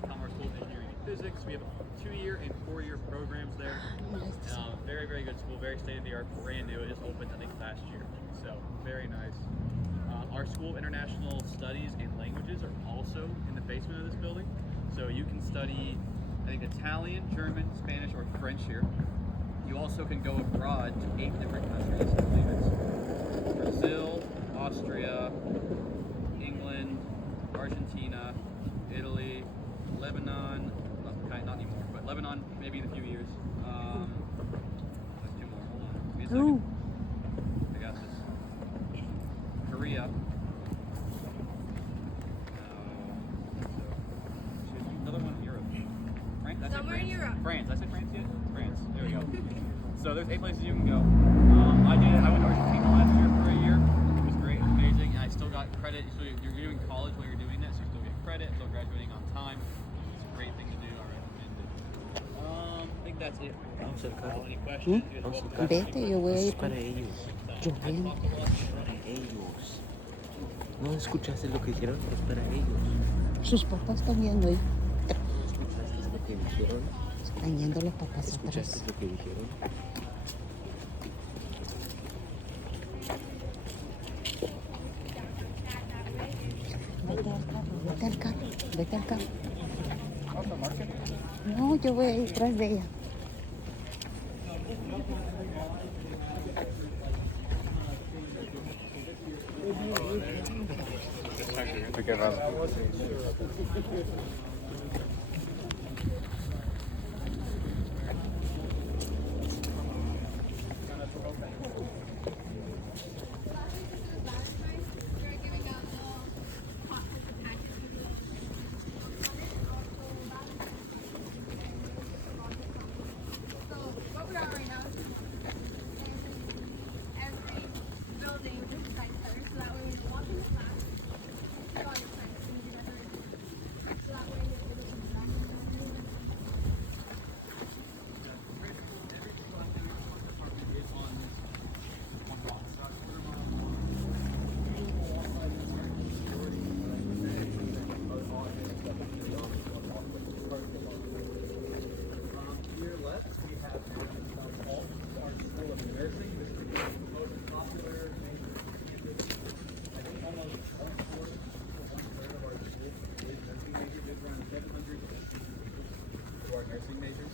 become our School of Engineering and Physics. We have 2-year and 4-year programs there. Very, very good school, very state-of-the-art, brand new. It just opened, I think, last year. So, very nice. Our School of International Studies and Languages are also in the basement of this building. So you can study, I think, Italian, German, Spanish, or French here. You also can go abroad to 8 different countries. I believe it's Brazil, Austria, England, Argentina, Italy, Lebanon, not anymore, but Lebanon maybe in a few years. There's 2 more, hold on. Give me a second. I got this. Korea. Another one in Europe. France? Somewhere in Europe. France. I said France yet? France. There we go. So there's 8 places you can go. I went to Argentina last year for a year. It was great, amazing, and I still got credit. So you're doing college while you're doing that, so you still get credit, still graduating on time. It's a great thing to do. I recommend it. I think that's it. Any questions? Vete, yo voy a ir. Para ellos. Yo voy. Para ellos. ¿No escuchaste lo que dijeron? Es para ellos. Sus papás también, güey. ¿Escuchaste lo que dijeron? Están yendo los papás ¿Escuchaste atrás. lo que dijeron? Vete al carro, vete al carro. No, yo voy a ir tras de ella. Nursing majors.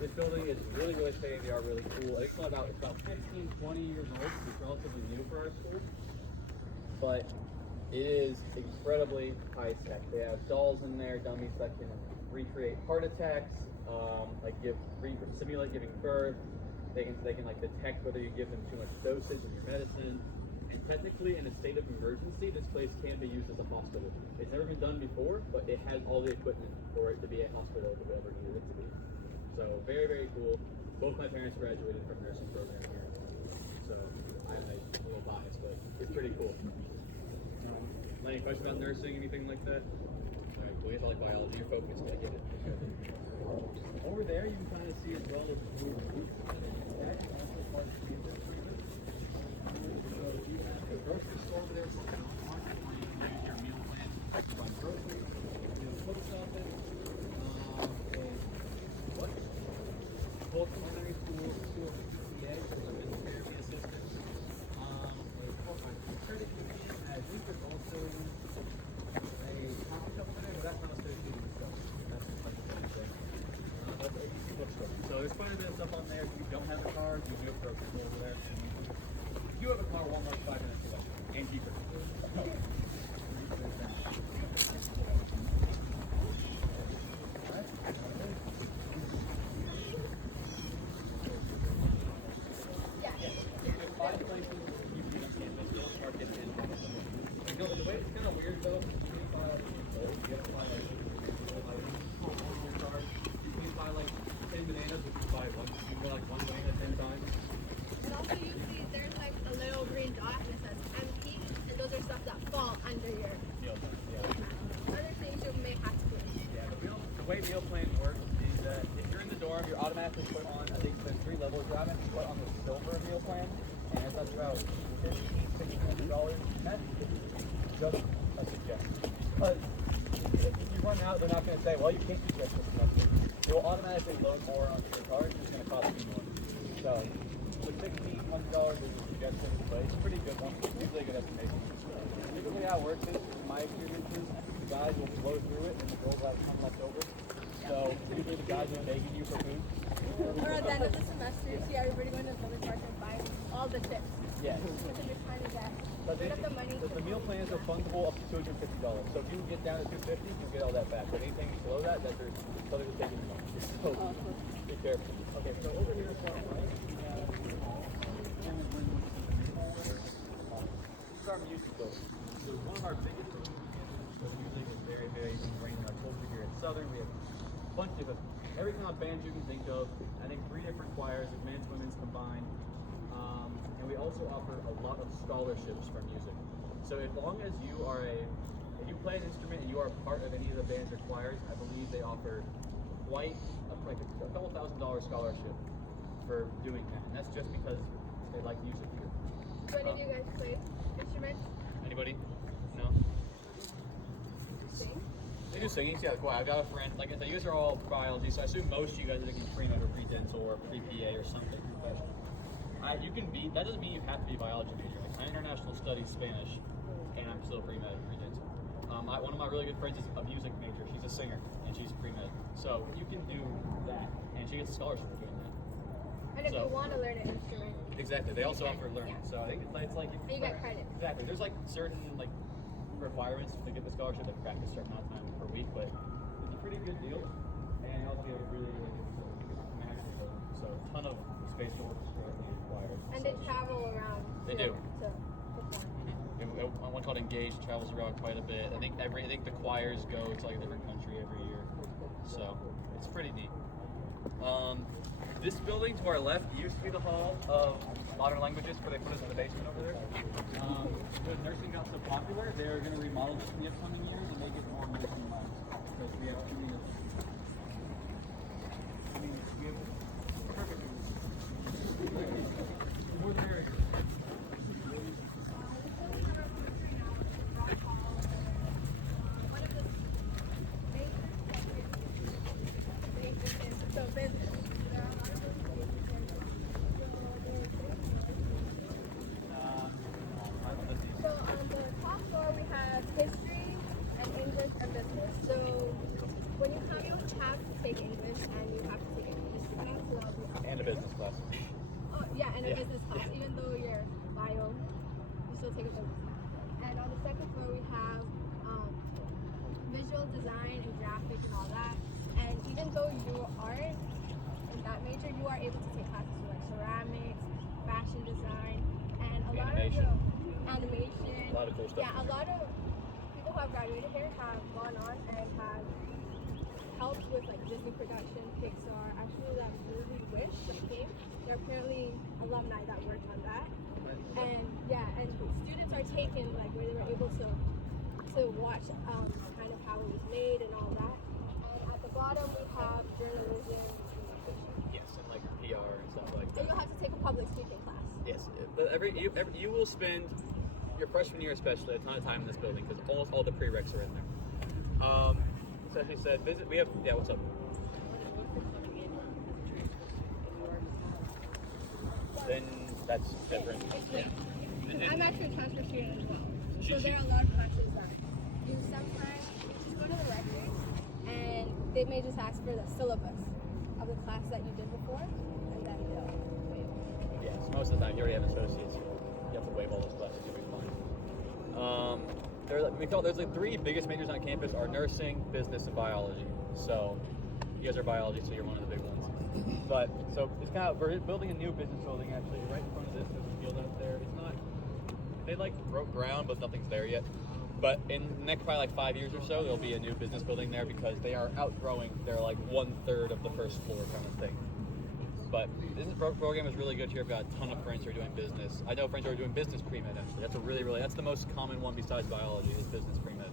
This building is really state-of-the-art, really cool. It's about 15, 20 years old. It's relatively new for our school, but it is incredibly high tech. They have dolls in there, dummies that can recreate heart attacks, simulate giving birth. They can like detect whether you give them too much dosage of your medicine. And technically, in a state of emergency, this place can be used as a hospital. It's never been done before, but it has all the equipment for it to be a hospital if it ever needed it to be. So very, very cool. Both my parents graduated from nursing program here. So I'm a little biased, but it's pretty cool. Any questions about nursing, anything like that? All right, well, you guys all like biology, you're focused, but I get it. Over there, you can kind of see as well the blue roof. That is also part of the industry. So you have the grocery store over there, so you can use your meal plan to buy groceries. You have a post office, both culinary schools, school of PCA, so the physical therapy assistants. A credit union, I think there's also a coffee shop over there, but that's not associated with stuff. That's just like the thing. That's ABC bookstore. So there's quite a bit of stuff on there. If you don't have a car, you do have grocery store over there. If you have a car, Walmart's 5 minutes away and cheaper. The way it's kind of weird though, you can buy like gold. You have to buy like you can buy like 10 bananas, but you can buy one. You can buy like one banana 10 times. And also you see there's like a little green dot and it says empty, and those are stuff that fall under your other things you may have to do. Yeah, the way meal plan works is that if you're in the dorm, you're automatically put on, I think there's 3 levels, you're automatically put on the silver meal plan, and that's about $1,500. That's just a suggestion. But run out, they're not going to say, well, you can't teach us this semester. They will automatically load more onto your card, and it's going to cost you more. So, with $1,600 is a suggestion, but it's a pretty good one. It's usually a good estimation. Typically how it works is, in my experiences, the guys will blow through it, and the girls will have some left over. So, usually the guys are begging you for food. Or at the end of the semester, you see everybody going to the village market and buying all the tips. Yes. Because you're trying to get But rid of the money. the meal plans are fundable up to $250. So if you can get down to $250, you'll get all that back. But anything below that, that's your others are taking your money. So be careful. Okay, so over here as well, right? This is our music building. So one of our biggest buildings in music is very, very ingrained in our culture here at Southern. We have a bunch of every kind of band you can think of. I think 3 different choirs, men's, women's combined. And we also offer a lot of scholarships for music. So as long as you are if you play an instrument and you are a part of any of the bands or choirs, I believe they offer quite like a couple $1,000 scholarship for doing that. And that's just because they like music here. Do any of you guys play instruments? Anybody? No? Sing? They do singing, yeah, cool. I got a friend, like I said, you guys are all biology, so I assume most of you guys are taking pre-med or pre-dental or pre-PA or something. You can be, that doesn't mean you have to be a biology major. Like, I'm international studies Spanish, and I'm still pre-med and pre-dental. One of my really good friends is a music major. She's a singer, and she's pre-med. So you can do that, and she gets a scholarship for doing that. And if you want to learn an instrument, Exactly. They also offer learning. So I think it's like and you get credit. Exactly. There's like certain like requirements to get the scholarship, like practice a certain amount of time per week, but it's a pretty good deal. And you also have a really, really good master building. So a ton of space for orchestra and choir. And they travel around. They do. To perform. One called Engage travels around quite a bit. I think the choirs go to like a different country every year. So it's pretty neat. This building to our left used to be the Hall of Modern Languages, where they put us in the basement over there. Because nursing got so popular, they're going to remodel this in the upcoming years and make it more nursing labs. Because we have too many of them. I mean, we have perfect. More areas. So business. So on the top floor we have history and English and business. So when you come, you have to take English and you have to take English class. So that'll be And a business class. Oh yeah, and a business class. Even though you're bio, you still take a business class. And on the second floor we have visual design and graphics and all that. And even though you aren't in that major, you are able to take classes for like ceramics, fashion design, and a lot Animation. of animation. A lot of cool stuff. Yeah, a lot of people who have graduated here have gone on and have helped with like Disney production, Pixar. Actually, that movie Wish that came. There are apparently alumni that worked on that. And yeah, and students are taken like where they were able to watch kind of how it was made and all that. And at the bottom we have journalism and communication. Yes, and like PR and stuff like And that. you'll have to take a public speaking class. Yes, but you will spend your freshman year especially a ton of time in this building because almost all the prereqs are in there. So as you said, we have, what's up? Then that's different. Yeah. I'm actually a transfer student as well. She- So there are a lot of classes that you sometimes you just go to the rectors and they may just ask for the syllabus of the class that you did before and then they'll waive. Yes, most of the time you already have associates. You have to waive all those classes. You'll be fine. There's like 3 biggest majors on campus are nursing, business, and biology. So you guys are biology, so you're one of the big ones. But so it's kind of we're building a new business building actually right in front of this. There's a field out there. It's not they like broke ground, but nothing's there yet. But in the next probably like 5 years or so, there'll be a new business building there because they are outgrowing. They're like 1/3 of the first floor kind of thing. But this program is really good here. I've got a ton of friends who are doing business. I know friends who are doing business pre-med actually. That's the most common one besides biology is business pre-med.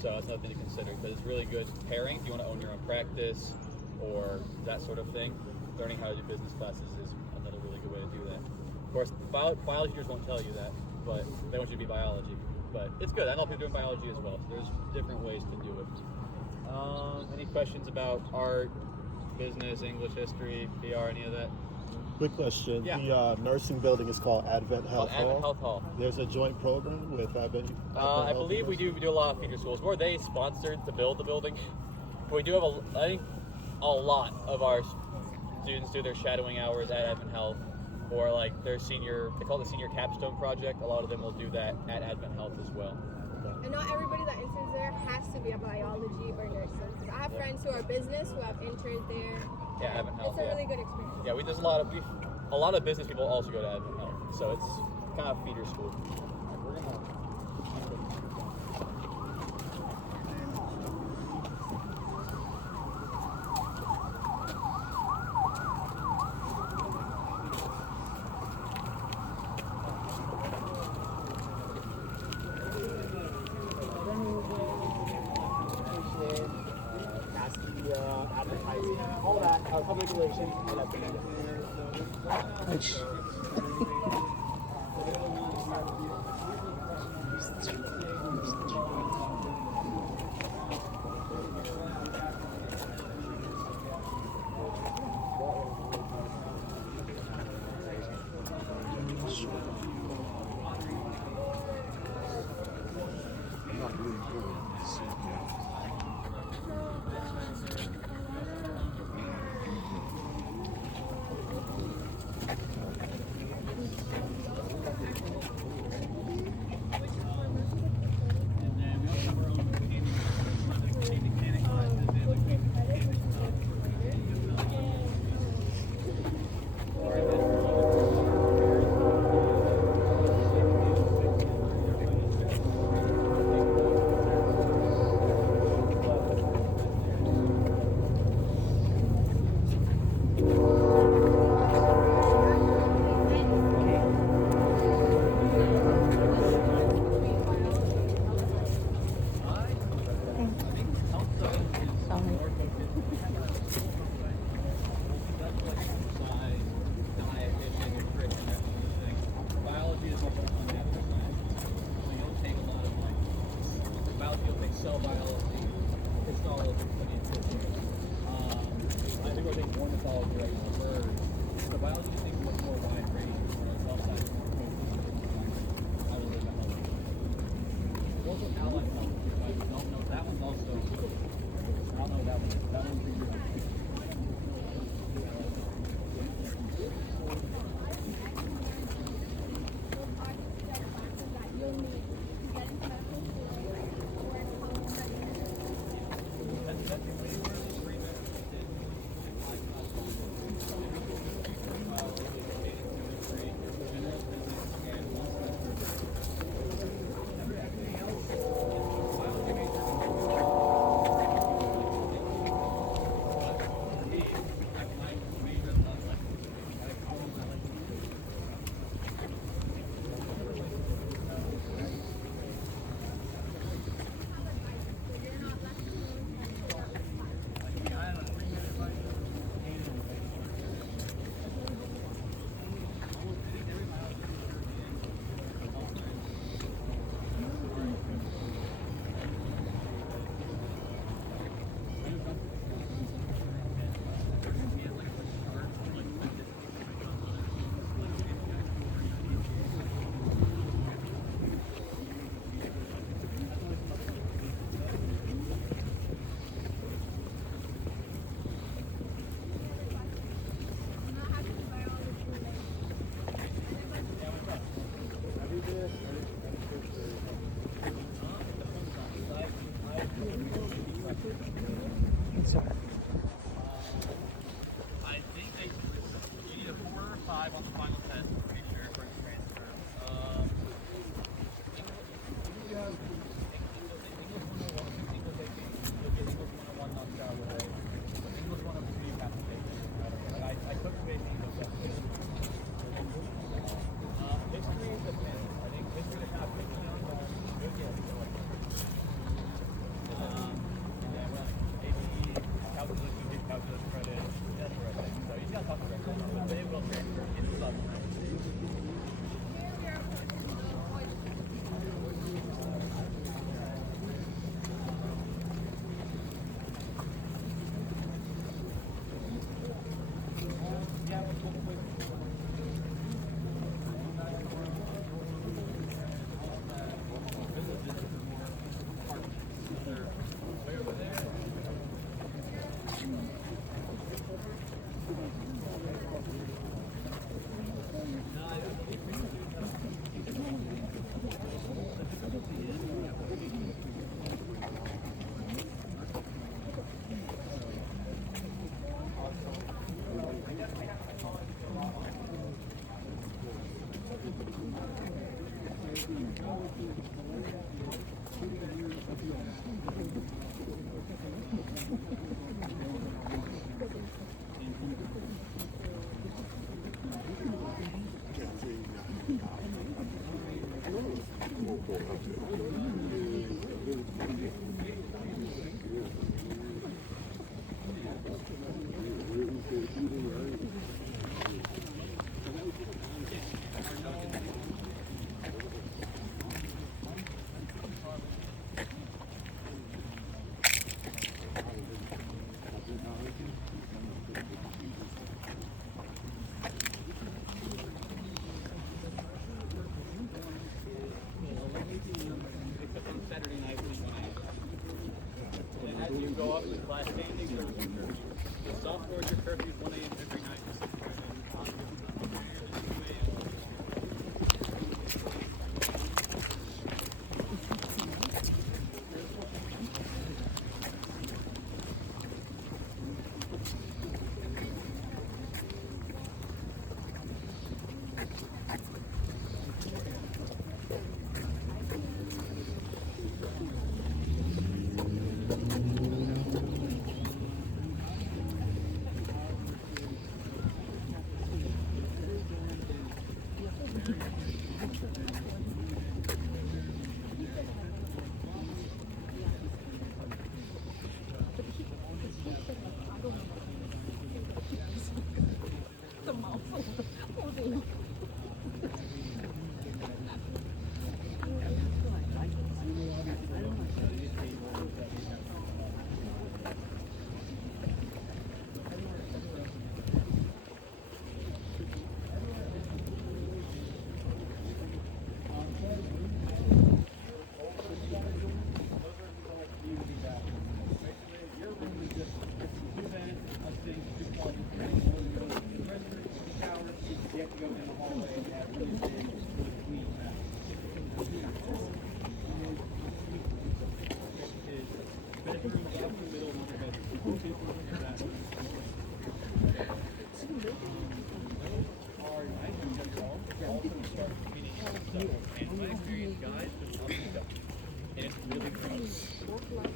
So that's another thing to consider because it's really good pairing if you want to own your own practice or that sort of thing. Learning how to do business classes is another really good way to do that. Of course, biology teachers won't tell you that, but they want you to be biology. But it's good. I know people doing biology as well. So there's different ways to do it. Any questions about art, business, English history, PR, any of that? Quick question. Yeah. The nursing building is called Advent Health Hall. Advent Health Hall. There's a joint program with Advent I Health believe we do a lot of feeder schools. More they sponsored to build the building. But we do have I think a lot of our students do their shadowing hours at Advent Health, or like their they call it the senior capstone project. A lot of them will do that at Advent Health as well. And not everybody that interns there has to be a biology or nursing. 'Cause I have friends who are business who have interned there. Yeah, Advent Health. It's a really good experience. Yeah, there's a lot of business people also go to Advent Health, so it's kind of feeder school. Advertising, all that, public relations, all that together. Ouch. Cell biology, histology, I think we're taking ornithology right now, birds. So biology is a much more wide range. Cell science is more focused on health. There's also allied health. I don't know. That one's also. I don't know what that one is. That one's pretty good. It's all right. I think you need a 4 or 5 on the final test. I'm pretty sure for the transfer. I took the basic English application. History is the pen. I think history is kind of picking up on good. And then AP, calculus, Except on Saturday night and as you go up to class standing, the sophomores, your curfew is 1 a.m. every night.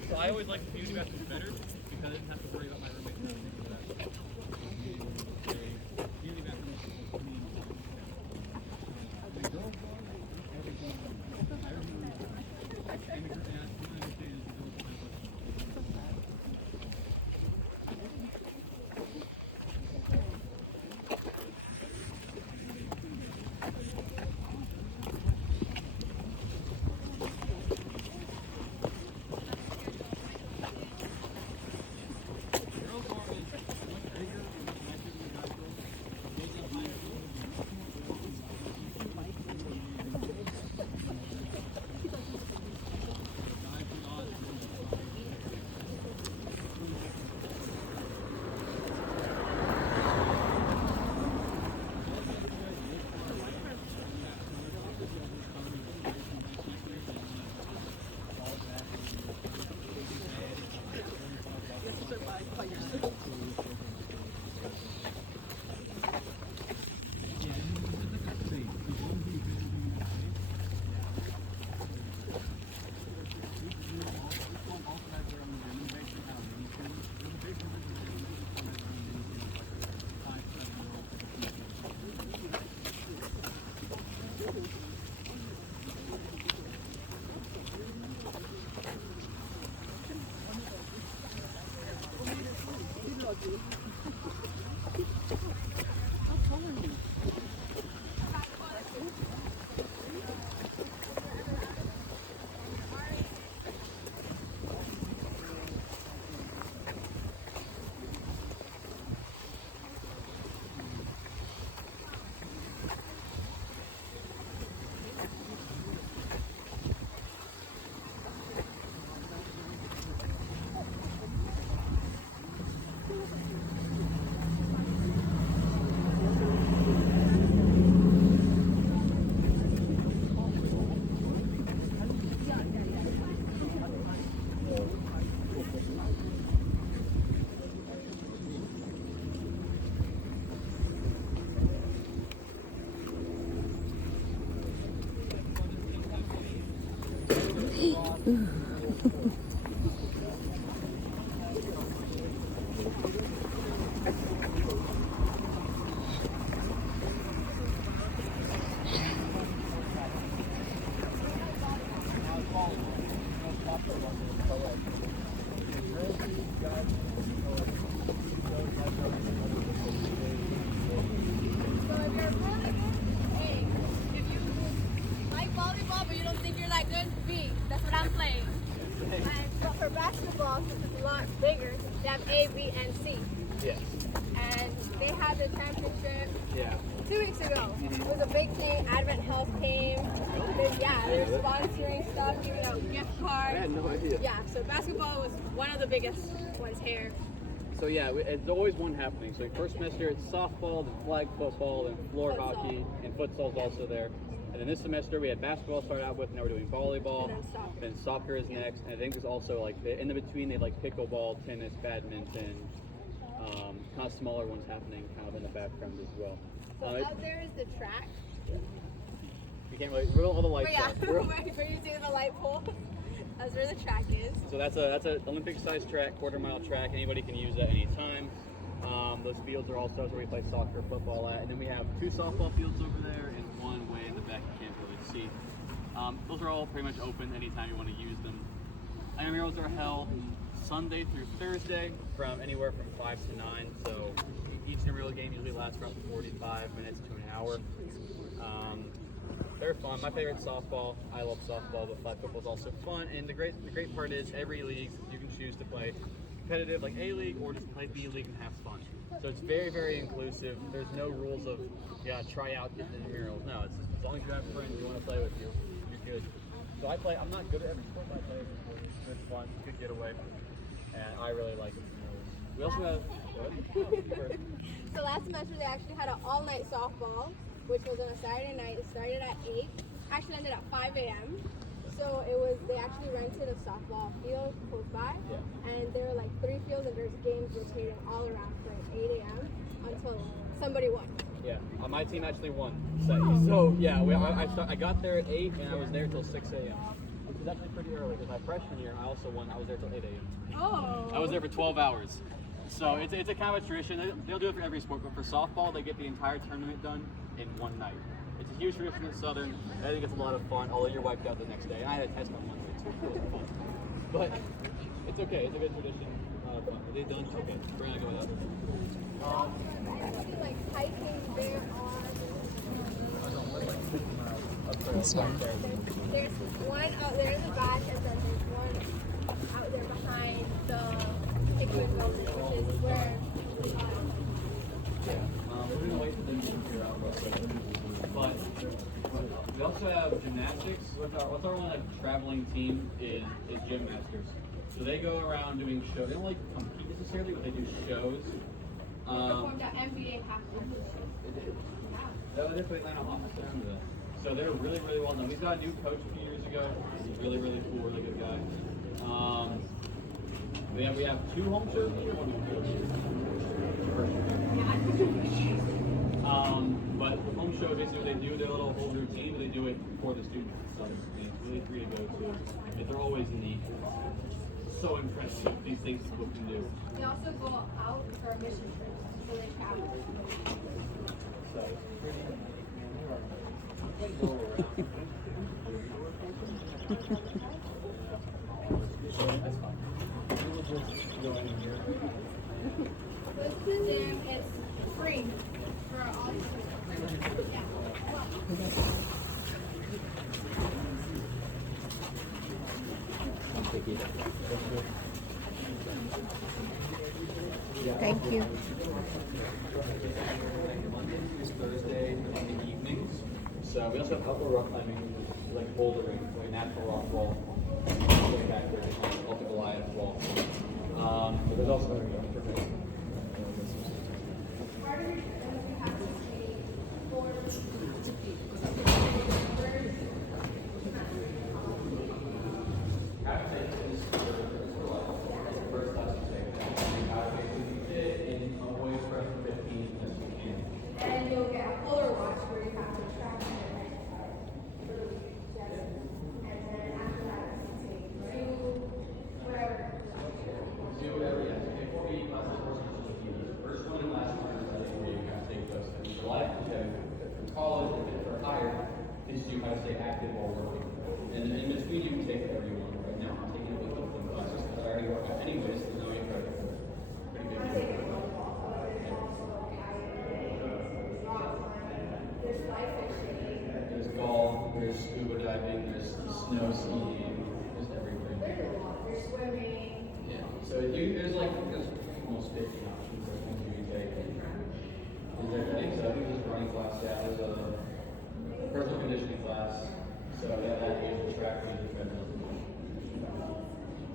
So I always like the community bathrooms better because I didn't have to worry about my roommates and everything for that. Community bathrooms for me. So if you're really good, A. If you like volleyball but you don't think you're that good, B. That's what I'm playing. But for basketball, since it's a lot bigger, they have A, B, and C. Yes. And they had the championship Yeah. 2 weeks ago. It was a big thing. Advent Health came. They were sponsoring stuff, giving out gift I cards. had no idea. Yeah, so basketball was one of the biggest ones here. So yeah, it's always one happening. So first semester it's softball, then flag football, then floor Futsal. hockey, and futsal's also there. And then this semester we had basketball start out with, now we're doing volleyball. And then soccer. Then soccer is next, and I think there's also like in the between they have like pickleball, tennis, badminton, kind of smaller ones happening kind of in the background as well. So It- out there is the track. you can't really roll all the lights But yeah, up. We're- where you see the light pole, that's where the track is. So that's an Olympic-sized track, quarter-mile track. Anybody can use that anytime. Those fields are also where we play soccer, football at, and then we have 2 softball fields over there and one way in the back you can't really see. Those are all pretty much open anytime you want to use them. Intramurals are held Sunday through Thursday from anywhere from 5 to 9. So each intramural game usually lasts for up to 45 minutes to an hour. They're fun. My favorite softball. I love softball, but flag football is also fun. And the great part is every league you can choose to play competitive like A League or just play B League and have fun. So it's very, very inclusive. There's no rules of try out the intramurals. No, it's as long as you have friends who want to play with you, you're good. So I'm not good at every sport, but I play every sport. It's good fun, good getaway, and I really like it. We also have. So last semester they actually had an all-night softball, which was on a Saturday night. It started at 8, actually ended at 5 a.m. So they actually rented a softball field close by, and there were like 3 fields, and there's games rotating all around from 8 a.m. until somebody won. Yeah, my team actually won. So yeah, I got there at 8 and I was there till 6 a.m. Which is actually pretty early because my freshman year I also won. I was there till 8 a.m. Oh. I was there for 12 hours. So it's a kind of a tradition. They'll do it for every sport, but for softball they get the entire tournament done in one night. It's a huge tradition at Southern. I think it's a lot of fun, although you're wiped out the next day. And I had a test on Monday too, so it was fun. But it's okay. It's a good tradition. Fun. Are they done? Okay. We're gonna go with that. Actually, like hiking there This one. there's one out there in the back, and then there's one out there behind the Hickman building, which is where We're gonna wait for them to figure out real quick. But we also have gymnastics. What's our only like traveling team is gym masters. So they go around doing shows. They don't like compete necessarily, but they do shows. performed at NBA halftime. They play Atlanta Hawks. So they're really, really well known. He's got a new coach a few years ago. He's really, really cool, really good guy. We have 2 home shows here. One but the home show basically they do their little whole routine, but they do it for the students. So it's really free to go to. But they're always neat. So impressive these things people can do. They also go out for a mission trip, so they travel. So it's pretty. That's fine. We'll just go in here. This is the gym. It's free for all students. Thank you. Monday through Thursday in the evenings. So we also have outdoor rock climbing, like bouldering, like natural rock wall. Way back there, off the Goliath wall. But there's also And you'll get a fuller watch where you have to track it. And then after that, it's walking class, yeah, there's a personal conditioning class. So yeah, that is the track and the treadmill.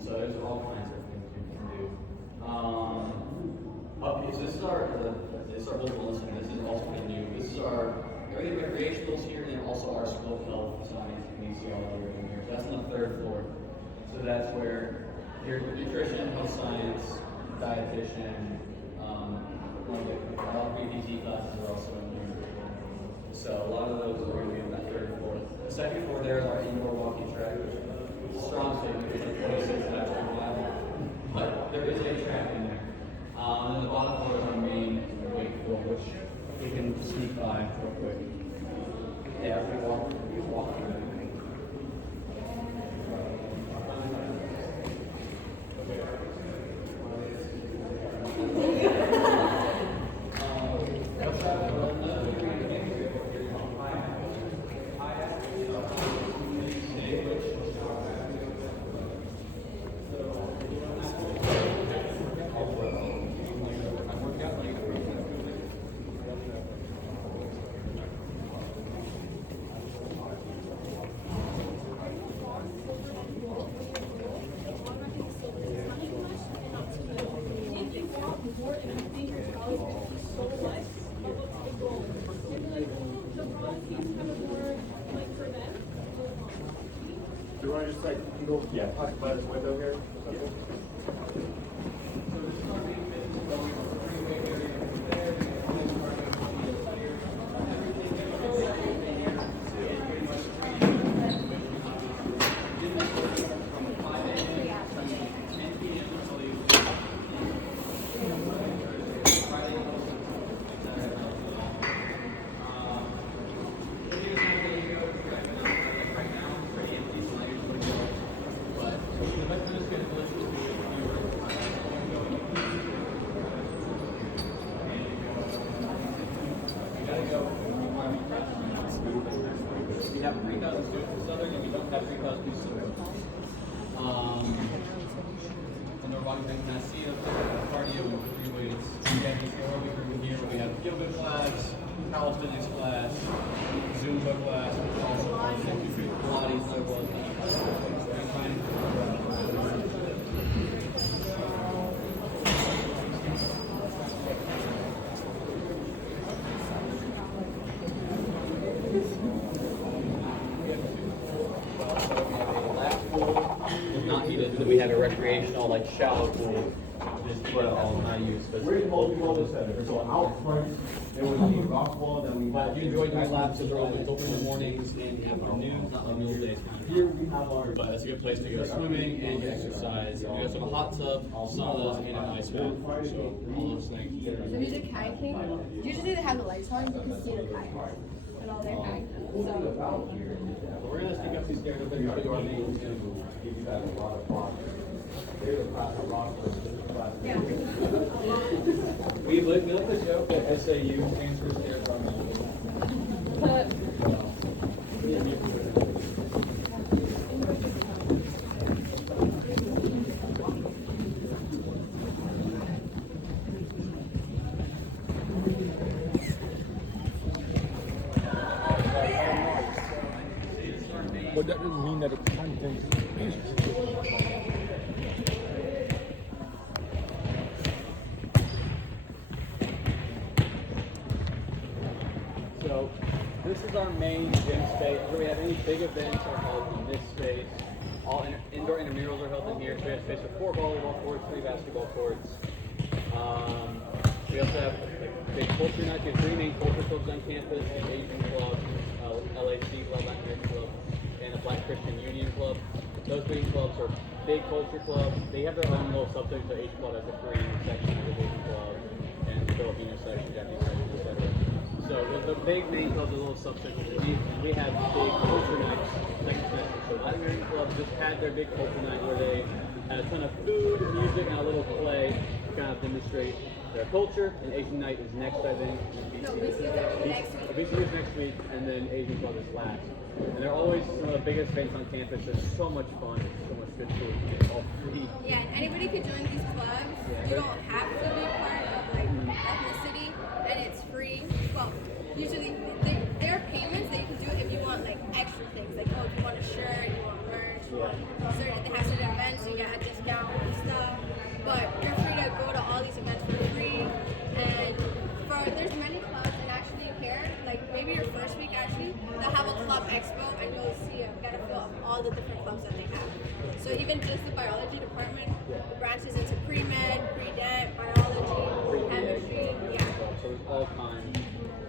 So there's all kinds of things you can do. Up here, so this is our local listen. This is also pretty new. This is our everything recreationals here, and also our school of health science and kinesiology right in here. So that's on the third floor. So that's where here's nutrition, health science, dietitian, all PPT classes are also in here. So a lot of those are going to be on that third floor. The second floor there is our indoor walking track, which is a strong statement. It's like 26 laps per mile, but there is a track in there. And then the bottom floor is our main weight floor, which we can sneak by real quick. Yeah, we walk through it. Do you want to just like go by this window here? We have 3,000 students in Southern, and we don't have 3,000 students. And we're walking back to see the cardio and free weights. We have this aerobic room here where we have yoga class, calisthenics class, Zumba class, which also Pilates, we have a recreational, like shallow pool. Just not used. We're in multi-level center, so out front, there would be a golf ball that we. But if you enjoy doing laps, they're always open in the mornings and afternoons, not the middle days. Here we have our. But it's a good place to go swimming and get exercise. We also have a hot tub, saunas, and an ice bath. So all those things. So we did kayaking. Usually they have the lights on, you can see the kayak and all their kayak. So We're gonna sneak up these stairs a bit to your main gym. Give you guys a lot of fun. There's a rock. yeah. We like to joke that SAU stands for Stairs on But that doesn't mean that it's content. So this is our main gym space. Where we have any big events are held in this space. All indoor intramurals are held in here. So we have space for 4 volleyball courts, 3 basketball courts. We also have like, big culture nights. We have 3 main culture clubs on campus: the Asian Club, LAC Club, Latin American Club, and the Black Christian Union Club. Those main clubs are big culture clubs. They have their own little subsections. So each club has a Korean section, the Asian Club, and the Filipino section, Japanese section, etc. So the big main clubs are little subsections. We have big culture nights second semester. So Latin American Club just had their big culture night where they had a ton of food, music, and a little play to kind of demonstrate their culture. And Asian night is next, I think. No, BC is actually next week. BC is next week, and then Asian Club is last. And they're always some of the biggest events on campus. There's so much fun, so much good food. It's all free. Yeah, and anybody could join these clubs. You don't have to be part of like ethnicity, and it's free. Well, usually just the biology department. The branches into pre-med, pre-dent, biology, chemistry. Yeah. So there's all kinds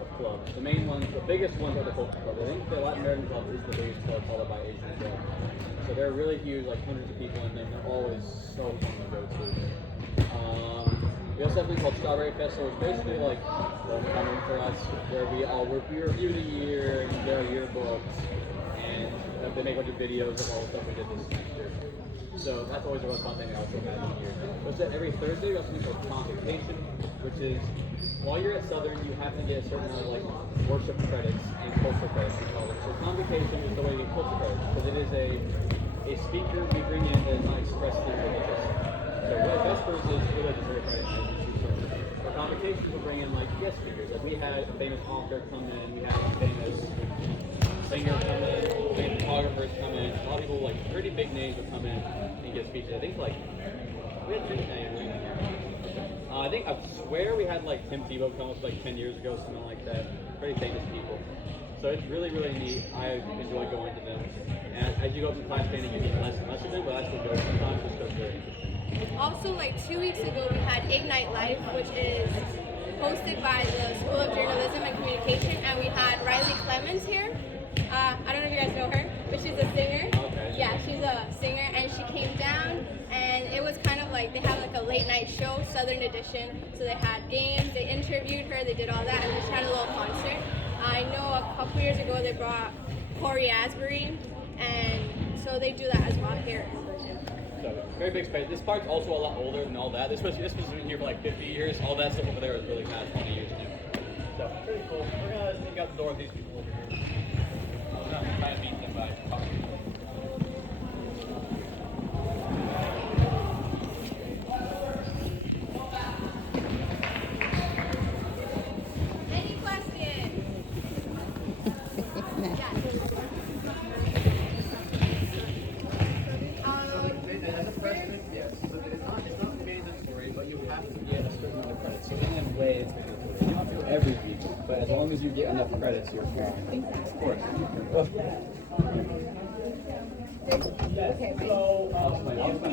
of clubs. The main ones, the biggest ones are the culture club. I think the Latin American club is the biggest club, followed by Asian as well. So they're really huge, like hundreds of people in them. They're always so fun to go to. We also have something called Strawberry Festival. It's basically like homecoming for us, where we review the year and there are yearbooks, and they make a bunch of videos of all the stuff we did this semester. So that's always a real fun thing I also have in here. But every Thursday we also do called convocation, which is while you're at Southern, you have to get a certain amount of like worship credits and culture credits, we call it. So convocation is the way to get culture credits, because it is a speaker we bring in that is not expressly religious. So what Vespers is religious or credit. For convocations, we'll bring in like guest speakers. Like we had a famous author come in, we had a famous singer come in, famous photographers come in. A lot of people, like pretty big names, would come in and give speeches. I think like we had Tim I swear we had like Tim Tebow come up like 10 years ago, something like that. Pretty famous people. So it's really, really neat. I enjoy going to them. And as you go up in class training, you meet less and less of them, but I still go sometimes just because they're interesting. Also, like 2 weeks ago, we had Ignite Life, which is hosted by the School of Journalism and Communication, and we had Riley Clemens here. I don't know if you guys know her, but she's a singer. Okay. Yeah, she's a singer, and she came down, and it was kind of like they had like a late night show, Southern Edition. So they had games, they interviewed her, they did all that, and they had a little concert. I know a couple years ago they brought Corey Asbury, and so they do that as well here. So very big space. This park's also a lot older than all that. This was been here for like 50 years. All that stuff over there is really past 20 years new. So pretty cool. We're gonna sneak out the door with these people over here. We're gonna try to meet them by talking. Any questions? As a freshman, yes. So it's not mandatory, but you have to get a certain amount of credits. So in a way, it's mandatory. You don't have to do every week, but as long as you get enough credits, you're fine. Of course.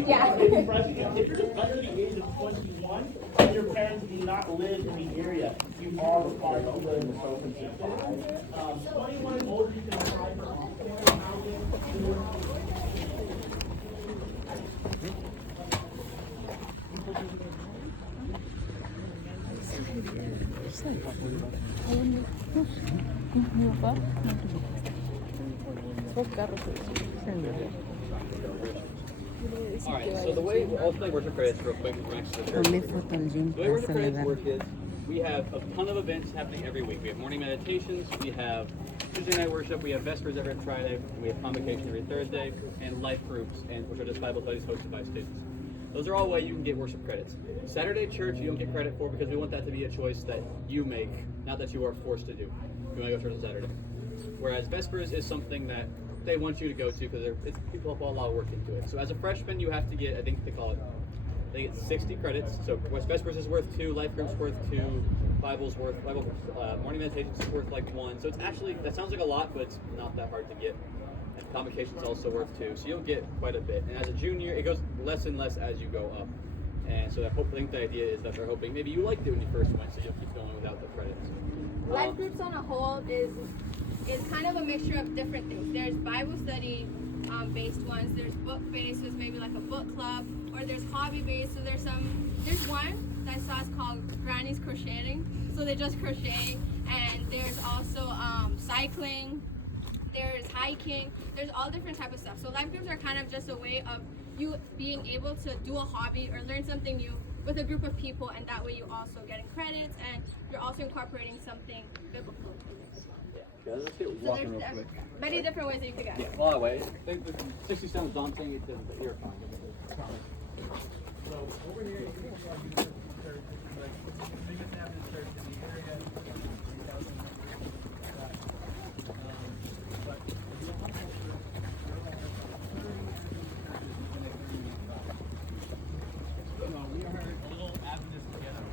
Yeah. If you're under the age of 21 and your parents do not live in the area, you are required to live in the open system. 21 and older, you can apply for off-campus housing. Alright, so the way we'll play worship credits real quick before next to the church. The way worship credits work is we have a ton of events happening every week. We have morning meditations, we have Tuesday night worship, we have Vespers every Friday, we have convocation every Thursday, and life groups, and which are just Bible studies hosted by students. Those are all ways you can get worship credits. Saturday church you don't get credit for because we want that to be a choice that you make, not that you are forced to do. If you want to go to church on Saturday. Whereas Vespers is something that they want you to go to because people put a lot of work into it. So as a freshman, you have to get, I think they get 60 credits. So Vespers is worth 2, life group's worth 2, morning meditations is worth like 1. So it's actually, that sounds like a lot, but it's not that hard to get. And convocation's also worth 2, so you'll get quite a bit. And as a junior, it goes less and less as you go up. And so I think the idea is that they're hoping maybe you liked it when you first went, so you'll keep going without the credits. Life groups on a whole is kind of a mixture of different things. There's Bible study based ones, there's book based, so it's maybe like a book club, or there's hobby based, so there's one that I saw is called Granny's Crocheting, so they just crochet, and there's also cycling, there's hiking, there's all different type of stuff. So life groups are kind of just a way of you being able to do a hobby or learn something new with a group of people, and that way you also getting credits and you're also incorporating something biblical. Yeah, let's get So walking real there's quick. many different ways that you could go. Yeah, well, that way, the 60 sounds daunting, it doesn't, but you're fine. So over here, you can see our church, like the biggest Adventist church in the area, 3,000 members. But if you want to go to we are a little Adventist together.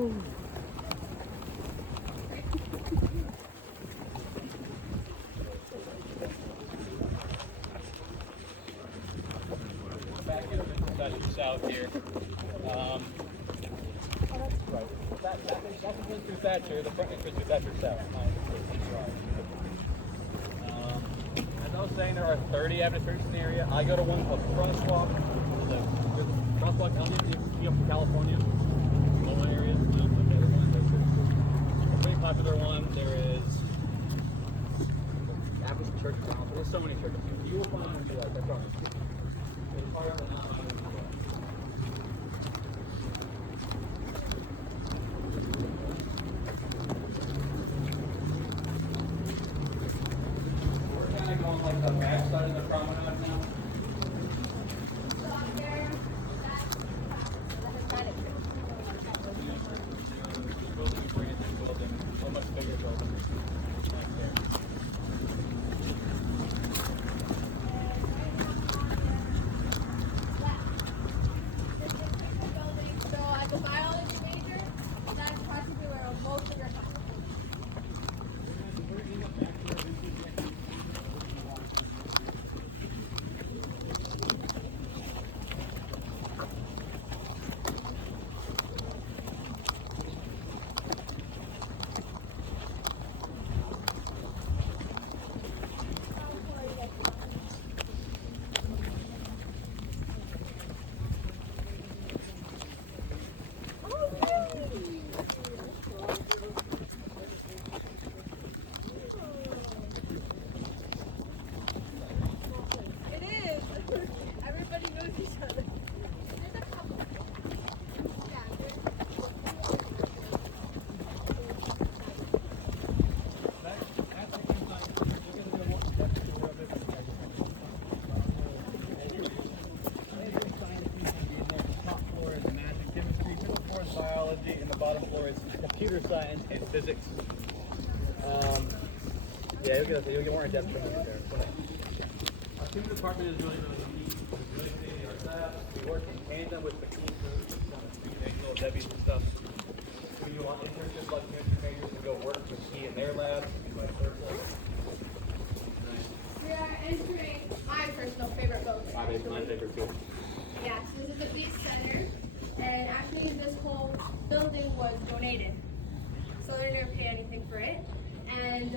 Back here, Mr. South here. Right. That's Mr. Thatcher. The front is Mr. Thatcher South. As I was saying, there are 30 Adventist churches in the area. I go to one called Crosswalk. There's a Crosswalk out here from California. Lower area. A pretty popular one. There is Adventist Church of Brown. There's so many churches. You will find one you like. I promise. It's hard to not find one. On like the back side of the promenade now. So much bigger building. Right there. So as a biology major, that's practically where most of your time. It is. Everybody knows each other. There's a couple. Yeah, Top floor is magic chemistry, middle floor is biology, and the bottom floor is computer science and physics. Yeah, you'll get more in depth from it there. Our student department is really unique. It's really state of the art. We work in tandem with the teachers, little Debbie's and stuff. We do internships like chemistry majors and go work with me in their labs and vice versa. we are entering my personal favorite building. My favorite too. Yes, this is the Beach Center, and actually this whole building was donated, so they didn't pay anything for it, and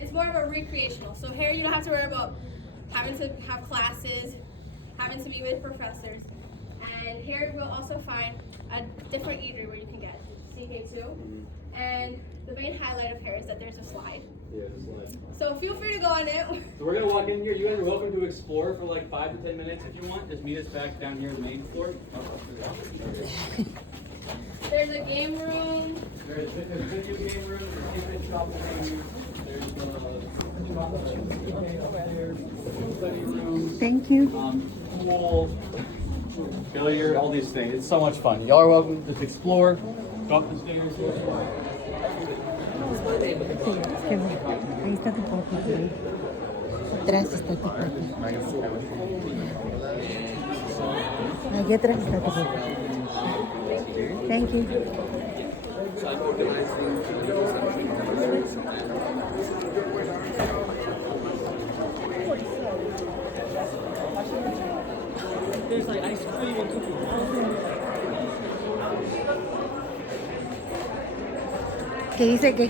it's more of a recreational. So here you don't have to worry about having to have classes, having to meet with professors, and here we'll also find a different eatery where you can get CK2, and the main highlight of here is that there's a slide. Yeah, the slide. So feel free to go on it. So we're gonna walk in here. You guys are welcome to explore for like 5 to 10 minutes if you want. Just meet us back down here on the main floor. There's a game room. There's a video game room. There's a gift shop room. There's a study room. Thank you. Pool, billiard, all these things. It's so much fun. Y'all are welcome to explore. Go up the stairs. Ahí está tu foto. Atrás está tu foto. Aquí atrás está tu foto. Thank you. So I'm organizing there's like ice cream and cookies. Que dice que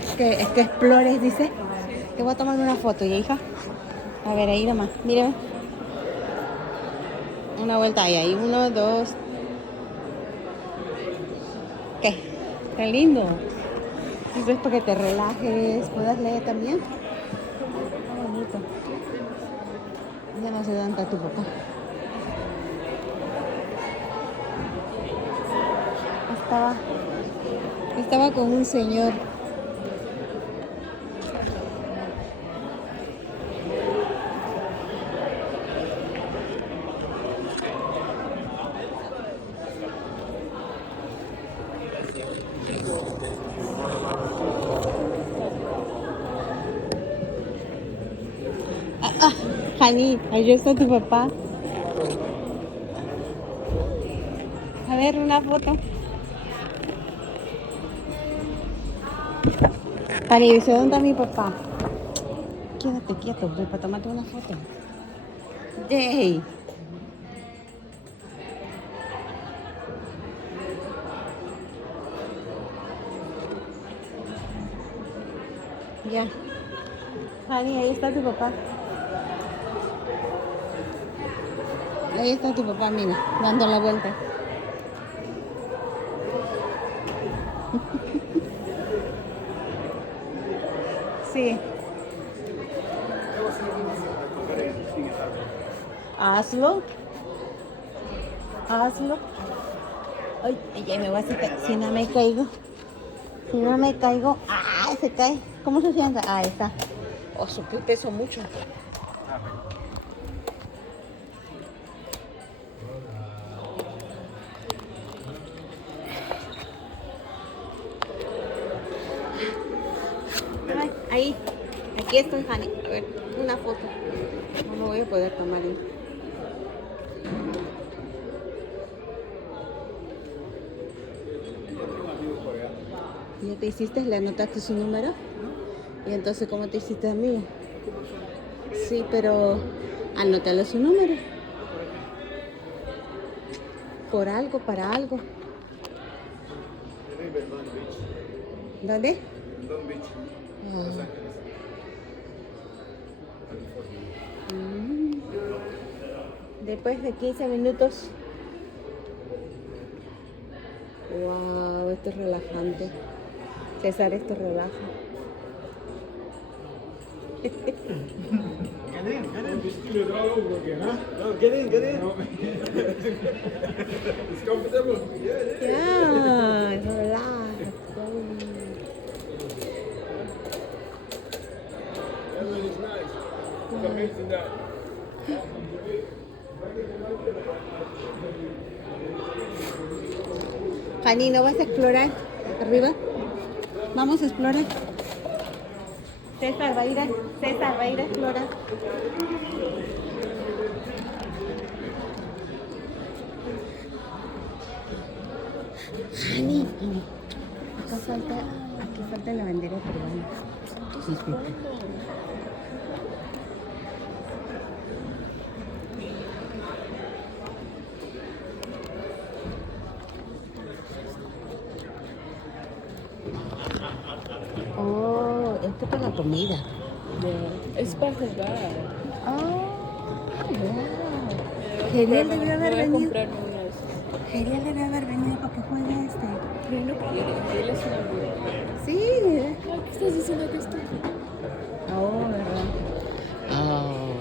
explores, dice. Te voy a tomar una foto, ¿ya, hija? A ver, ahí nomás. Mírame. Una vuelta ahí. 1, 2. ¿Qué? Qué lindo. Eso es para que te relajes. ¿Puedas leer también? Qué bonito. Ya no sé dónde está tu papá. Estaba con un señor. Jani, ahí está tu papá. A ver, una foto. Pani, dice, ¿dónde está mi papá? Quédate quieto, voy para tomarte una foto. Yay. Ya. Hani, ahí está tu papá. Ahí está tu papá, mira, dando la vuelta. Sí. Hazlo. Hazlo. Ay, ya me voy a citar. Si no me caigo. Si no me caigo. ¡Ah! Se cae. ¿Cómo se siente? Ah, está. Oh, su peso mucho. Ay, ahí. Aquí estoy, Hani. A ver, una foto. No lo voy a poder tomar ahí. ¿Ya te hiciste? ¿Le anotaste su número? ¿Y entonces cómo te hiciste amigo? Sí, pero anótale su número. Por algo, para algo. ¿Dónde? Ah. Después de 15 minutos. Wow, esto es relajante. César, esto relaja. Get in. Just do it all over again, huh? No, get in. It's comfortable. Yeah, relax. Everything's nice. It's amazing that. Hani, ¿no vas a explorar arriba? Vamos a explorar. César va a ir a explorar. Hani, aquí falta la bandera peruana. Oh, esto es para la comida. Es para jugar. Wow. Genial debió haber venido. Comprarme una de esas. Genial debió haber venido para que juegue este. Pero no quiere, él es una amiga. Sí. Ay, ¿qué estás diciendo que esto? Oh, ¿verdad? Oh.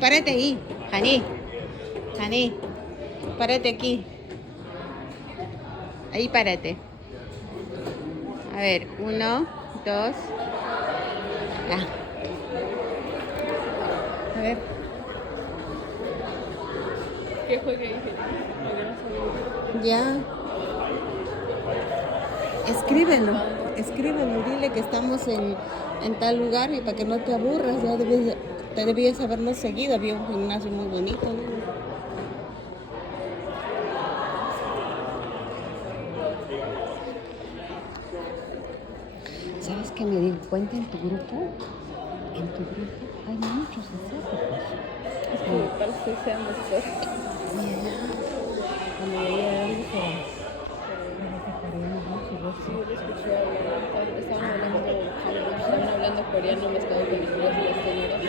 Párate ahí, Hani, párate aquí. Ahí párate. A ver, 1, 2. Ya. A ver. ¿Qué juegue? Ya. Escríbelo, dile que estamos en tal lugar y para que no te aburras, ya debías habernos seguido, había un gimnasio muy bonito, ¿no? ¿Sabes qué me di cuenta en tu grupo? En tu grupo hay muchos asiáticos. Es que parece que sean mejor. La mayoría de ellos Sí, yo lo escuché hablar, estaban hablando coreano mezclado con inglés las señoras.